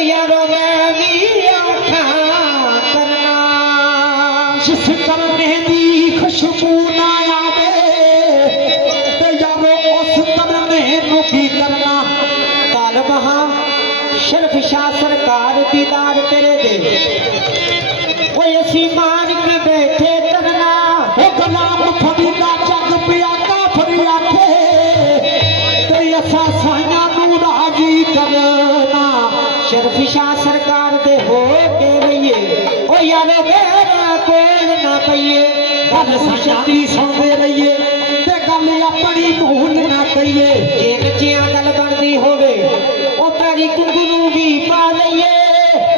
यारो मैं भी आखा करना जिस करने दी खुशबू ना आवे ते यारो उस करने नु की करना ताल बहा शर्फ शाह सरकार दीदार तेरे दे ओए असी मान के बैठे करना ओ गुलाम फरीदा जग पिया का फरी आखे ते असा साया नू राजी करना शर्फ शाह सरकार दे हो के रहिए ओ यारो मेरा कोल ना पईए गल सच्ची सुनदे रहिए ते गल अपनी भूल ना करिए जे नचिया गल बनदी होवे ओ तेरी कुंगरू भी पा लईए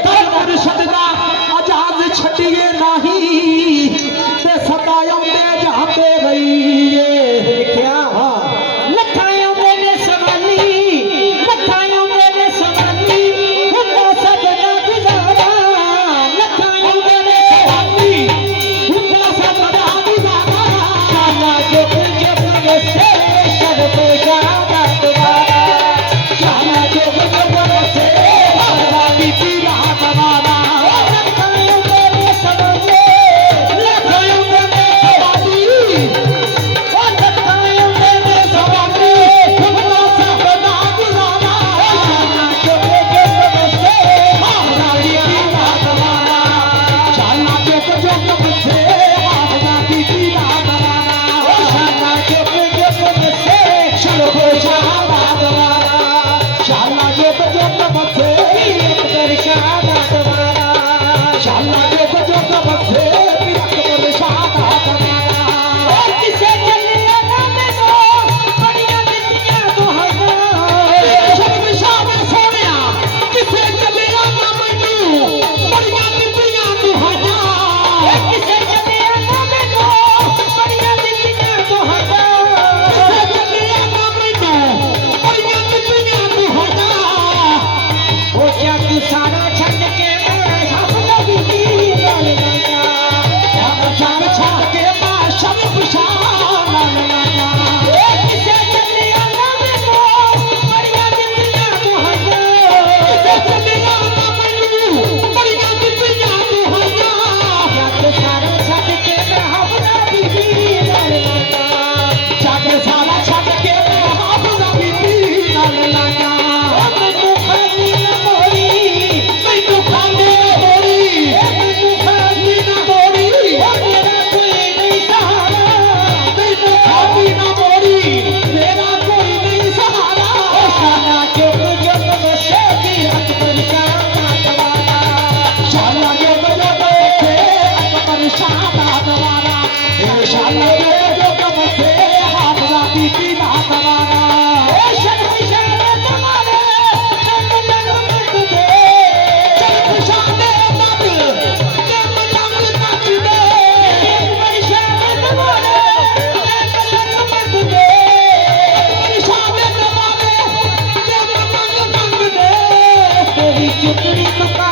कर मुर्शद दा आजाद छड्डिए नहीं ते सतायोंदे जाते रहिए लिखिया लखायों ने सवाली लखायों ने सवाली हुंदा सबना गुजारा लखायों ने सवाली हुंदा सबना गुजारा शाला जुग जुग से शर्फ जादा दोबारा शाला जुग जुग से हमारा बीती रात हमारा लखायों ने सवाली लखायों ने सवाली ओ लखायों ने सवाली हुंदा सबना गुजारा शाला जुग जुग से हमारा बीती रात हमारा शाला जुग जुग से हमारा बीती रात हमारा शाला जुग जुग से शर्फ जादा दोबारा शाला जुग जुग से अकबर शादा दोबारा शाला जुग जुग से अकबर शादा दोबारा किसे चलिया ना देखो बड़ियां दित्तियां दुहाइयां शर्फ शाह सोनिया किसे चलिया ना मैनू बड़ियां दित्तियां दुहाइयां किसे चलिया ना देखो बड़ियां दित्तियां दुहाइयां किसे चलिया ना मैनू बड़ियां दित्तियां दुहाइयां ओ जग सारा छड्ड के मैं सब लगी गल लाया सारा छड्ड के मैं शर्फ शाह नाल लाया किसे चलिया ना देखो बड़ियां दित्तियां दुहाइयां किसे चलिया ना मैनू बड़ियां दित्तियां दुहाइयां जग सारा छड्ड के मैं हवना बीबी नाल लाया जग सारा छड्ड के मैं हवना बीबी नाल लाया मैनू खानी ना मोरी मैनू खानी ना मोरी मैनू खानी ना मोरी मेरा कोई नहीं सहारा मैनू खानी ना मोरी मेरा कोई नहीं सहारा शाला जुग जुग से अकबर शाह दोबारा शाला जुग जुग से अकबर शाह दोबारा शाला जुग जुग से हाफिजा बीबी ना दोबारा शर्फ शाह तुम्हारे जग जग मत दे शर्फ शाह ने मत जग जग मत दे शर्फ शाह तुम्हारे जग जग मत दे शाह ने तुम्हारे जग जग मत दे तेरी चुकड़ी तुका